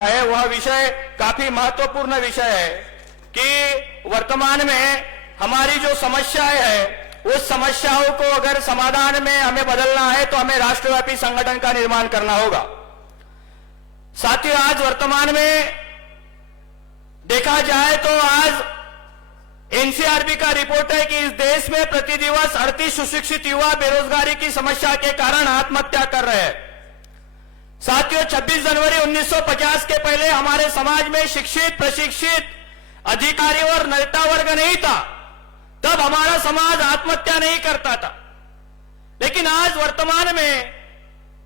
है वह विषय काफी महत्वपूर्ण विषय है कि वर्तमान में हमारी जो समस्याएं है उस समस्याओं को अगर समाधान में हमें बदलना है तो हमें राष्ट्रव्यापी संगठन का निर्माण करना होगा। साथियों, आज वर्तमान में देखा जाए तो आज एनसीआरबी का रिपोर्ट है कि इस देश में प्रति दिवस 38 सुशिक्षित युवा बेरोजगारी की समस्या के कारण आत्महत्या कर रहे हैं। साथियों, 26 जनवरी 1950 के पहले हमारे समाज में शिक्षित, प्रशिक्षित अधिकारी और नेता वर्ग नहीं था, तब हमारा समाज आत्महत्या नहीं करता था। लेकिन आज वर्तमान में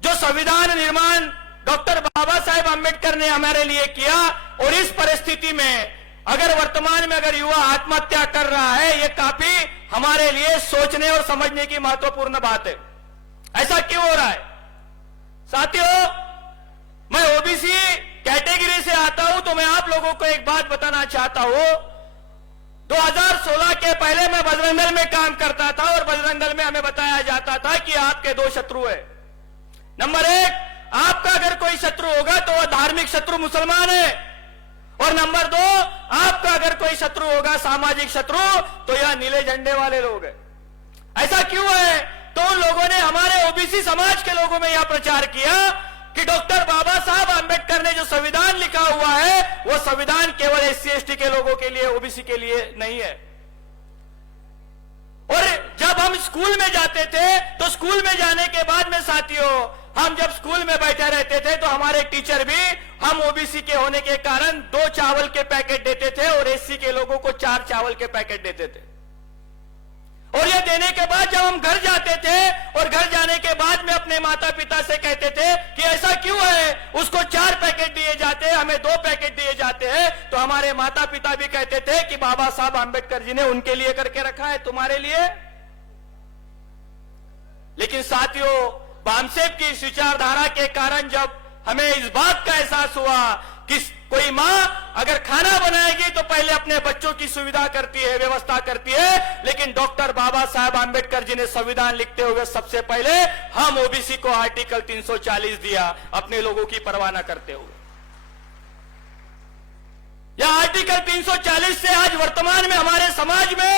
जो संविधान निर्माण डॉक्टर बाबा साहेब आंबेडकर ने हमारे लिए किया और इस परिस्थिति में अगर वर्तमान में अगर युवा आत्महत्या कर रहा है, यह काफी हमारे लिए सोचने और समझने की महत्वपूर्ण बात है। ऐसा क्यों हो रहा है? साथियों, मैं ओबीसी कैटेगरी से आता हूं तो मैं आप लोगों को एक बात बताना चाहता हूं। 2016 के पहले मैं बजरंग दल में काम करता था और बजरंग दल में हमें बताया जाता था कि आपके दो शत्रु है। नंबर एक, आपका अगर कोई शत्रु होगा तो वह धार्मिक शत्रु मुसलमान है, और नंबर दो, आपका अगर कोई शत्रु होगा सामाजिक शत्रु तो यह नीले झंडे वाले लोग हैं। ऐसा क्यों है? तो उन लोगों ने हमारे ओबीसी समाज के लोगों में यह प्रचार किया कि डॉक्टर बाबा साहब आंबेडकर ने जो संविधान लिखा हुआ है वो संविधान केवल एससी एसटी के लोगों के लिए, ओबीसी के लिए नहीं है। और जब हम स्कूल में जाते थे तो स्कूल में जाने के बाद में साथियों, हम जब स्कूल में बैठे रहते थे तो हमारे टीचर भी हम ओबीसी के होने के कारण 2 चावल के पैकेट देते थे और एससी के लोगों को 4 चावल के पैकेट देते थे। और यह देने के बाद जब हम घर जाते थे और घर जाने के बाद में अपने माता पिता से कहते थे कि ऐसा क्यों है, उसको 4 पैकेट दिए जाते हैं, हमें 2 पैकेट दिए जाते हैं, तो हमारे माता पिता भी कहते थे कि बाबा साहब आंबेडकर जी ने उनके लिए करके रखा है, तुम्हारे लिए। लेकिन साथियों, बामसेब की इस विचारधारा के कारण जब हमें इस बात का एहसास हुआ कि कोई मां अगर खाना बनाएगी तो पहले अपने बच्चों की सुविधा करती है, व्यवस्था करती है, लेकिन डॉक्टर बाबा साहब आंबेडकर जी ने संविधान लिखते हुए सबसे पहले हम ओबीसी को आर्टिकल 340 दिया, अपने लोगों की परवाह न करते हुए। यह आर्टिकल 340 से आज वर्तमान में हमारे समाज में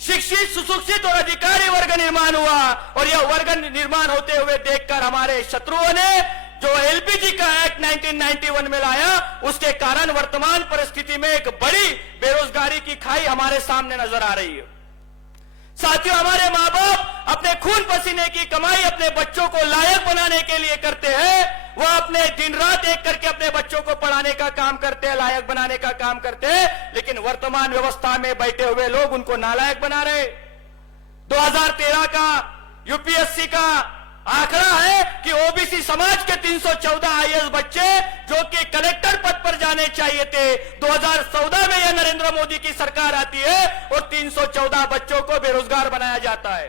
शिक्षित, सुशिक्षित और अधिकारी वर्ग निर्माण हुआ, और यह वर्ग निर्माण होते हुए देखकर हमारे शत्रुओं ने जो एलपीजी का एक्ट 1991 में लाया, उसके कारण वर्तमान परिस्थिति में एक बड़ी बेरोजगारी की खाई हमारे सामने नजर आ रही है। साथियों, हमारे मां बाप अपने खून पसीने की कमाई अपने बच्चों को लायक बनाने के लिए करते हैं। वह अपने दिन रात एक करके अपने बच्चों को पढ़ाने का काम करते हैं, लायक बनाने का काम करते हैं, लेकिन वर्तमान व्यवस्था में बैठे हुए लोग उनको नालायक बना रहे। 2013 का यूपीएससी का आंकड़ा है कि ओबीसी समाज के 314 आईएएस बच्चे जो कि कलेक्टर पद पर जाने चाहिए थे, 2014 में यह नरेंद्र मोदी की सरकार आती है और 314 बच्चों को बेरोजगार बनाया जाता है।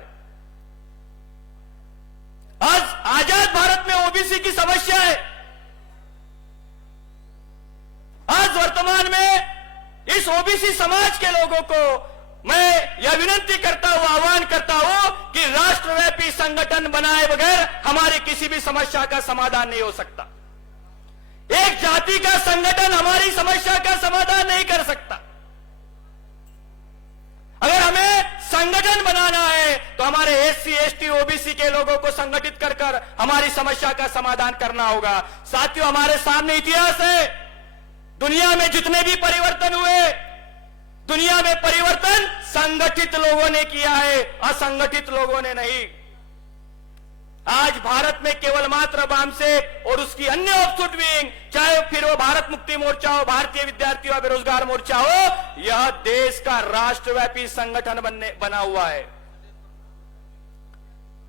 आज आजाद भारत में ओबीसी की समस्या है। आज वर्तमान में इस ओबीसी समाज के लोगों को मैं यह विनती करता हूं, आह्वान करता हूं कि राष्ट्रव्यापी संगठन बनाए बगैर हमारी किसी भी समस्या का समाधान नहीं हो सकता। एक जाति का संगठन हमारी समस्या का समाधान नहीं कर सकता। अगर हमें संगठन बनाना है तो हमारे एससी, एसटी, ओबीसी के लोगों को संगठित कर कर हमारी समस्या का समाधान करना होगा। साथियों, हमारे सामने इतिहास है। दुनिया में जितने भी परिवर्तन हुए, दुनिया में परिवर्तन संगठित लोगों ने किया है, असंगठित लोगों ने नहीं। आज भारत में केवल मात्र बामसेब और उसकी अन्य ऑफशूट विंग, चाहे फिर वो भारत मुक्ति मोर्चा हो, भारतीय विद्यार्थी व बेरोजगार मोर्चा हो, यह देश का राष्ट्रव्यापी संगठन बना हुआ है।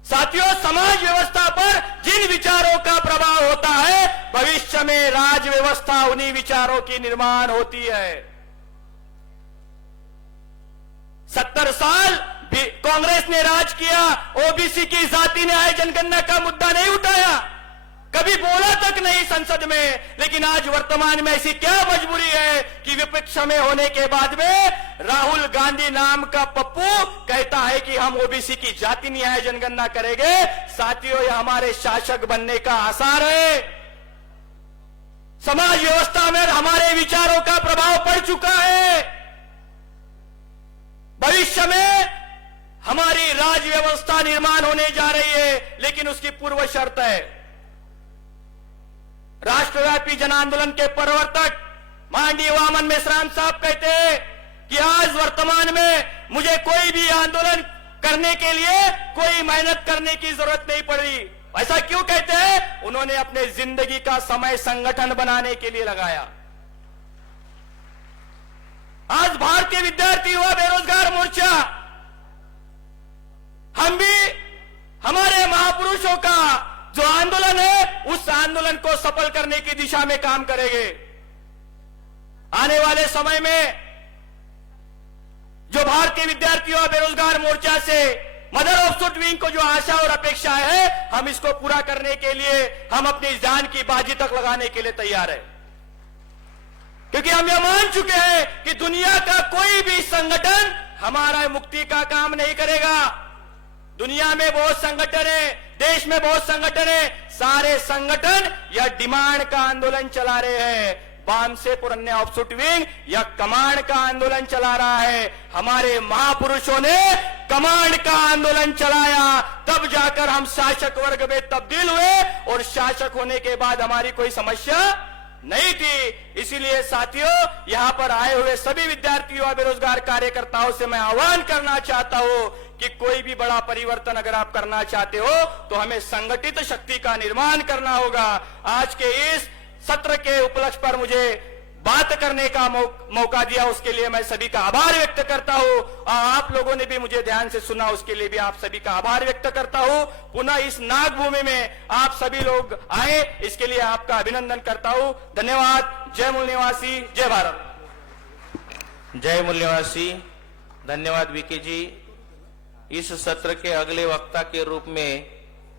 साथियों, समाज व्यवस्था पर जिन विचारों का प्रभाव होता है, भविष्य में राज व्यवस्था उन्हीं विचारों की निर्माण होती है। 70 साल कांग्रेस ने राज किया, ओबीसी की जाति न्याय जनगणना का मुद्दा नहीं उठाया, कभी बोला तक नहीं संसद में। लेकिन आज वर्तमान में ऐसी क्या मजबूरी है कि विपक्ष में होने के बाद में राहुल गांधी नाम का पप्पू कहता है कि हम ओबीसी की जाति न्याय जनगणना करेंगे। साथियों, यह हमारे शासक बनने का आसार है। समाज व्यवस्था में हमारे विचारों का प्रभाव पड़ चुका है। भविष्य में हमारी राज व्यवस्था निर्माण होने जा रही है, लेकिन उसकी पूर्व शर्त है राष्ट्रव्यापी जन आंदोलन के प्रवर्तक माननीय वामन मेश्राम साहब कहते हैं कि आज वर्तमान में मुझे कोई भी आंदोलन करने के लिए कोई मेहनत करने की जरूरत नहीं पड़ी। ऐसा क्यों कहते हैं? उन्होंने अपने जिंदगी का समय संगठन बनाने के लिए लगाया। आज भारतीय विद्यार्थी युवा बेरोजगार मोर्चा हम भी हमारे महापुरुषों का जो आंदोलन है उस आंदोलन को सफल करने की दिशा में काम करेंगे। आने वाले समय में जो भारतीय विद्यार्थी युवा बेरोजगार मोर्चा से मदर ऑफ सुट विंग को जो आशा और अपेक्षा है, हम इसको पूरा करने के लिए हम अपनी जान की बाजी तक लगाने के लिए तैयार है, क्योंकि हम यह मान चुके हैं कि दुनिया का कोई भी संगठन हमारा मुक्ति का काम नहीं करेगा। दुनिया में बहुत संगठन है, देश में बहुत संगठन है, सारे संगठन यह डिमांड का आंदोलन चला रहे हैं। वाम से पुरन्य ऑफशूट विंग यह कमांड का आंदोलन चला रहा है। हमारे महापुरुषों ने कमांड का आंदोलन चलाया, तब जाकर हम शासक वर्ग में तब्दील हुए और शासक होने के बाद हमारी कोई समस्या नहीं थी। इसीलिए साथियों, यहां पर आए हुए सभी विद्यार्थी युवा बेरोजगार कार्यकर्ताओं से मैं आह्वान करना चाहता हूं कि कोई भी बड़ा परिवर्तन अगर आप करना चाहते हो तो हमें संगठित शक्ति का निर्माण करना होगा। आज के इस सत्र के उपलक्ष्य पर मुझे बात करने का मौका दिया, उसके लिए मैं सभी का आभार व्यक्त करता हूं। आप लोगों ने भी मुझे ध्यान से सुना, उसके लिए भी आप सभी का आभार व्यक्त करता हूं। पुनः इस नागभूमि में आप सभी लोग आए, इसके लिए आपका अभिनंदन करता हूं। धन्यवाद। जय मूल निवासी, जय भारत। जय मूल निवासी। धन्यवाद विकी जी। इस सत्र के अगले वक्ता के रूप में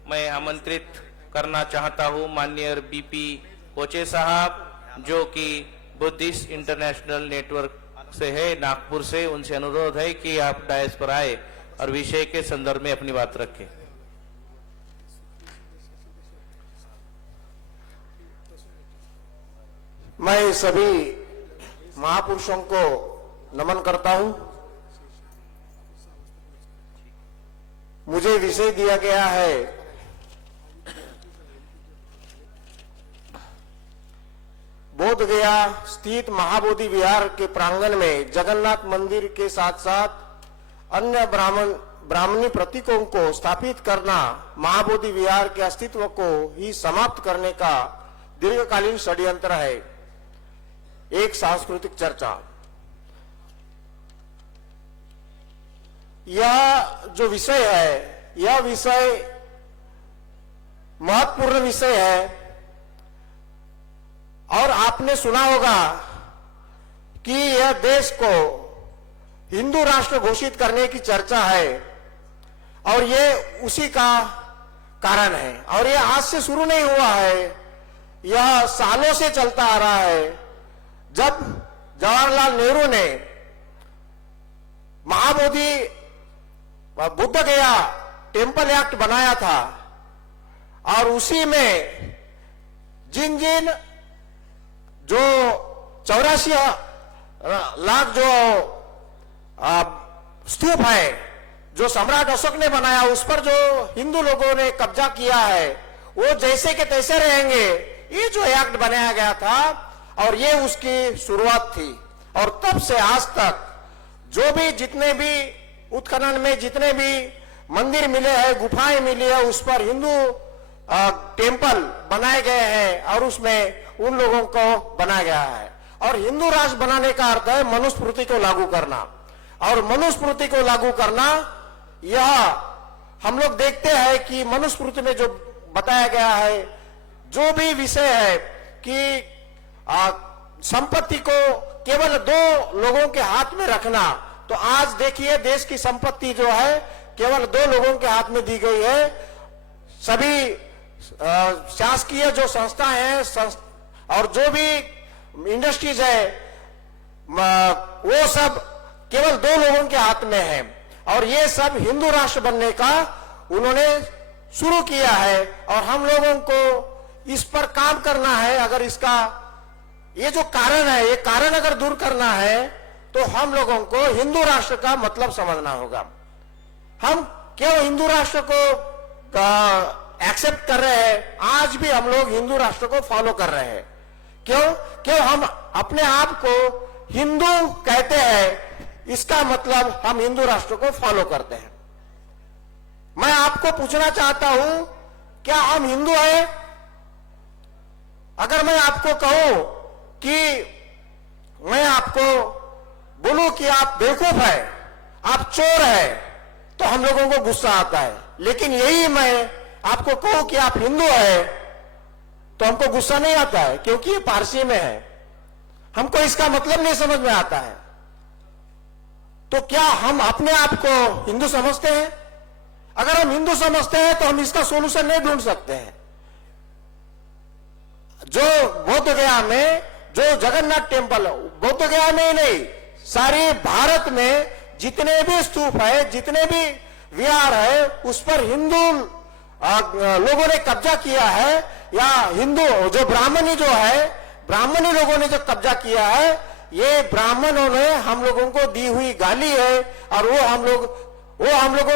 मैं आमंत्रित करना चाहता हूं माननीय बीपी कोचे साहब, जो कि बुद्धिस्ट इंटरनेशनल नेटवर्क से है, नागपुर से। उनसे अनुरोध है कि आप डायस पर आए और विषय के संदर्भ में अपनी बात रखें। मैं सभी महापुरुषों को नमन करता हूं। मुझे विषय दिया गया है बोध गया स्थित महाबोधि विहार के प्रांगण में जगन्नाथ मंदिर के साथ साथ अन्य ब्राह्मणी प्रतीकों को स्थापित करना महाबोधि विहार के अस्तित्व को ही समाप्त करने का दीर्घकालीन षड्यंत्र है। एक सांस्कृतिक चर्चा। यह जो विषय है, यह विषय महत्वपूर्ण विषय है और आपने सुना होगा कि यह देश को हिंदू राष्ट्र घोषित करने की चर्चा है और ये उसी का कारण है। और यह आज से शुरू नहीं हुआ है, यह सालों से चलता आ रहा है। जब जवाहरलाल नेहरू ने महाबोधि बुद्ध गया टेम्पल एक्ट बनाया था और उसी में जिन जिन जो 84 लाख जो स्तूप है जो सम्राट अशोक ने बनाया, उस पर जो हिंदू लोगों ने कब्जा किया है, वो जैसे के तैसे रहेंगे। ये जो एक्ट बनाया गया था और ये उसकी शुरुआत थी। और तब से आज तक जो भी जितने भी उत्खनन में जितने भी मंदिर मिले हैं, गुफाएं मिली है, उस पर हिंदू टेम्पल बनाए गए हैं और उसमें उन लोगों को बनाया गया है। और हिंदू राष्ट्र बनाने का अर्थ है मनुस्मृति को लागू करना। और मनुस्मृति को लागू करना, यह हम लोग देखते हैं कि मनुस्मृति में जो बताया गया है, जो भी विषय है कि संपत्ति को केवल 2 लोगों के हाथ में रखना, तो आज देखिए देश की संपत्ति जो है केवल 2 लोगों के हाथ में दी गई है। सभी शासकीय जो संस्थाएं हैं और जो भी इंडस्ट्रीज है, वो सब केवल 2 लोगों के हाथ में है। और ये सब हिंदू राष्ट्र बनने का उन्होंने शुरू किया है और हम लोगों को इस पर काम करना है। अगर इसका ये जो कारण है, ये कारण अगर दूर करना है तो हम लोगों को हिंदू राष्ट्र का मतलब समझना होगा। हम क्यों हिंदू राष्ट्र को एक्सेप्ट कर रहे हैं? आज भी हम लोग हिंदू राष्ट्र को फॉलो कर रहे हैं। क्यों हम अपने आप को हिंदू कहते हैं, इसका मतलब हम हिंदू राष्ट्र को फॉलो करते हैं। मैं आपको पूछना चाहता हूं, क्या हम हिंदू हैं? अगर मैं आपको कहूं कि मैं आपको बोलूं कि आप बेवकूफ है, आप चोर है, तो हम लोगों को गुस्सा आता है। लेकिन यही मैं आपको कहूं कि आप हिंदू है, तो हमको गुस्सा नहीं आता है, क्योंकि ये पारसी में है, हमको इसका मतलब नहीं समझ में आता है। तो क्या हम अपने आप को हिंदू समझते हैं? अगर हम हिंदू समझते हैं तो हम इसका सोल्यूशन नहीं ढूंढ सकते हैं। जो बौद्ध गया में जो जगन्नाथ टेम्पल, बौद्ध गया में ही नहीं, सारे भारत में जितने भी स्तूप है, जितने भी विहार है, उस पर हिंदू लोगों ने कब्जा किया है, या हिंदू जो ब्राह्मणी जो है, ब्राह्मणी लोगों ने जो कब्जा किया है, ये ब्राह्मणों ने हम लोगों को दी हुई गाली है, और वो हम लोगों को